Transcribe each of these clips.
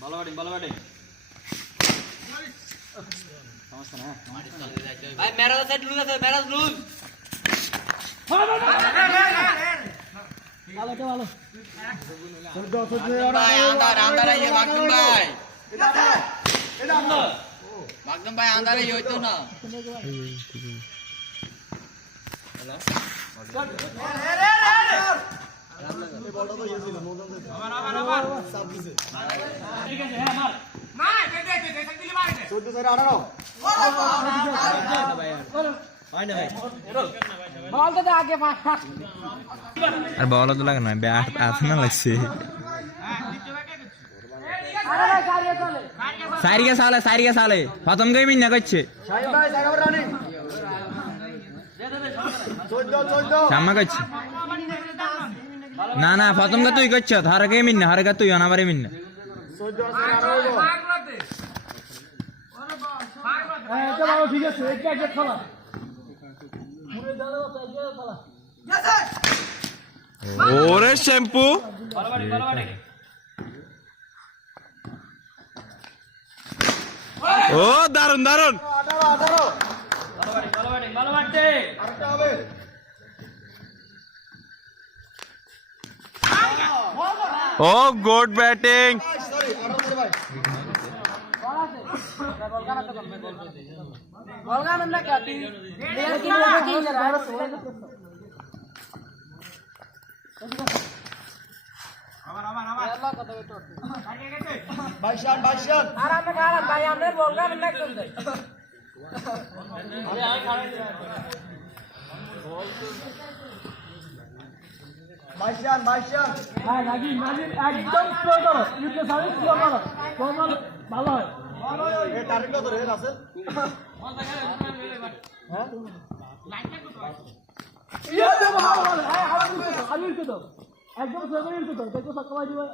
ভালো ব্যাটিং সমস্যা না ভাই মেরাজ সাইড লুজ আছে মেরাজ লুজ ভালো ভাই আন্দার আইয়ে মাকদুম ভাই আন্দার আইয়ে হইতো না আর বল তো লাগে না ব্যাট না লাগছে সাইরিকে সালে প্রথম গেম না করছে সামনে করছে না না প্রথম গে তুই করছ হারে গেম না হারে গে তুই অনাবারে মিন না ঠিক আছে ওরে শ্যাম্পু ও দারুন দারুন ও গুড ব্যাটিং একদম স্লো করো স্লো করো ভালো হয়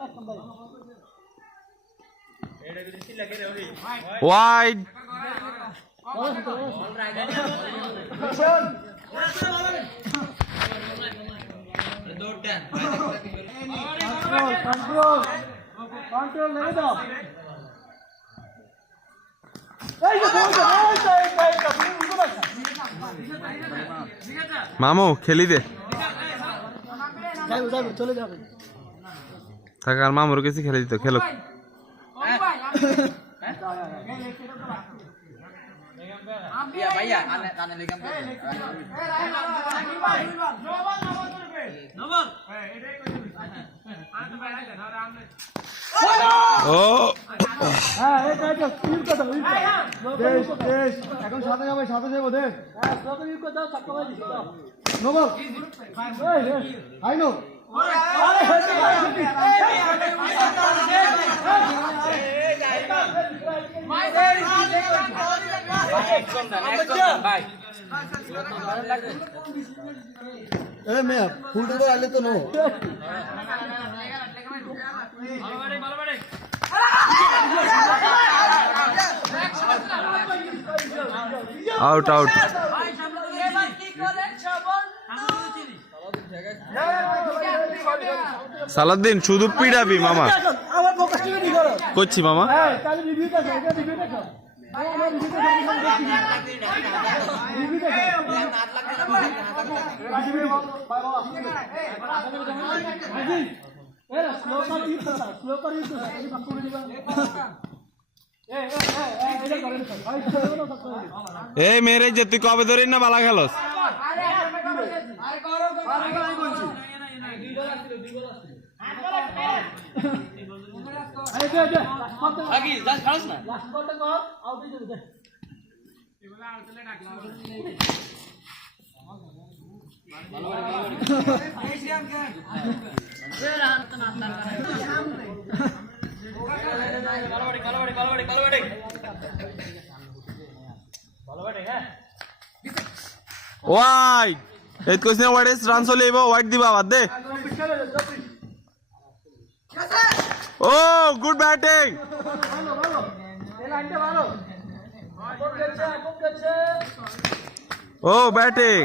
একদম ওয়াইড কন্ট্রোল নেই দাও মামু খেলি দে চলে যাবে থাক আর মামুর কাছে খেলে দিত খেলো ভাইয়া আনে লেগাম ও এখন সাথে যাবে দেখ নবল আই নো মেয়া ফুলটা তো আনলে তো নো আউট আউট সালাউদ্দিন শুধু পিড়াবি মামা করছি মামা এই মেরে যে তুই কবে ধরে না বালা খেলস ওয়াইড এই কোশ্চেন ওয়াইড রান চলে আইবো ওয়াইড দিবা বাদ দে ও গুড ব্যাটিং ও ব্যাটিং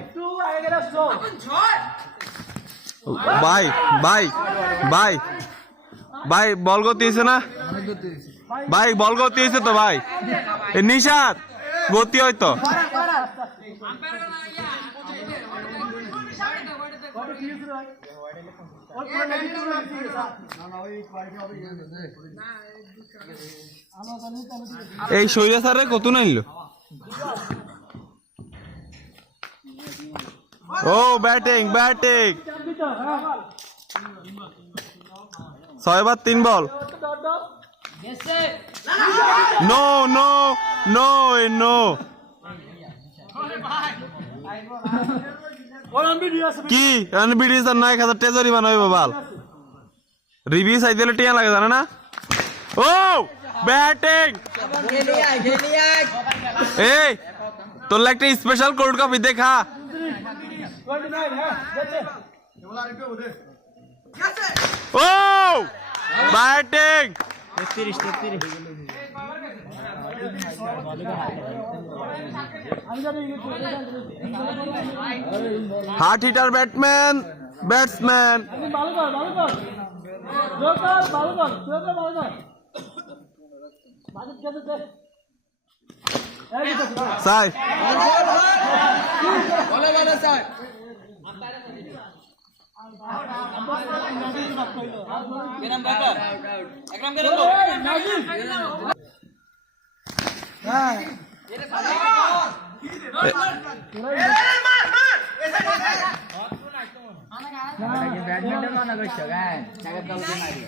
একটু আগে গেলে ভাই ভাই ভাই ভাই বল গতি হয়েছে না ভাই বল গতি হয়েছে তো ভাই নিশাদ গতি হয়তো এই সৈরা স্যারে কত নাইলো ও ব্যাটিং ব্যাটিং 6 বার 3 ball no no no no কি বিডিএস আর 9000 টেজরি বানাইবো বাল রিভিউ চাই দিলে টিয়া লাগে জানা না ও ব্যাটিং এই তোর একটা স্পেশাল কোল্ড কফি দেখা ও batting hard hitter batman batsman সাই ব্যাডমিন্টন মনে করছো গায় জায়গা তো উঠে মারি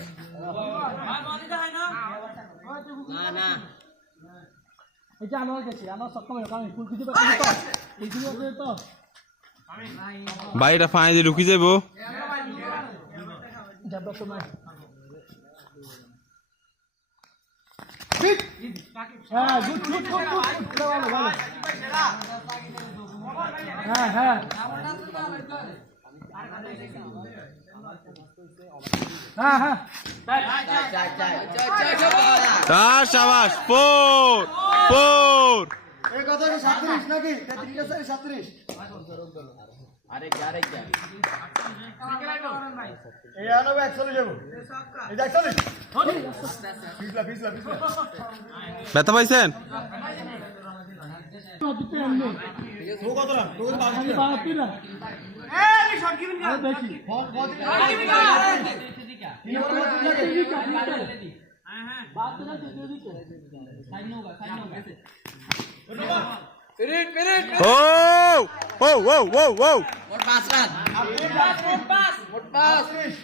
না না এটা আমরা গেছি আমরা সক্ষম হই কারণ ফুল কিছু তো ভাই এটা ফাইনালি ঢুকি যাবো যাব সময় হ্যাঁ গুড গুড গুড ভালো ভালো হ্যাঁ হ্যাঁ হ্যাঁ হ্যাঁ শাবাশ 4 4 এই কথা কি 37 নাকি 33 আছে 37 আরে क्या रे क्या এই আনো 41 যাব এই 41 পিছলা ব্যথা পাইছেন তো কত রান তো 52 রান এই শট গিভিং না দেখি ও ও ও ও ও মোট 5 রান মোট পাস কত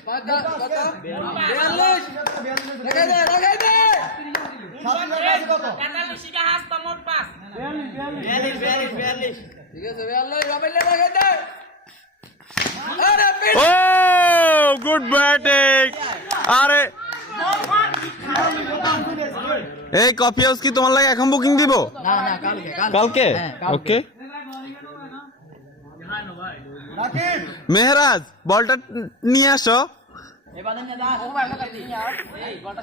42 লাগাই দে ঠিক আছে 42 মোবাইলে লাগাই দে আরে ও গুড ব্যাটিং আরে এই কফি হাউস কি তোমার লাগে এখন বুকিং দিব না না কালকে ওকে মেহরাজ বলটা নিয়ে আসো এবারে না ও বলটা কাটি এই বলটা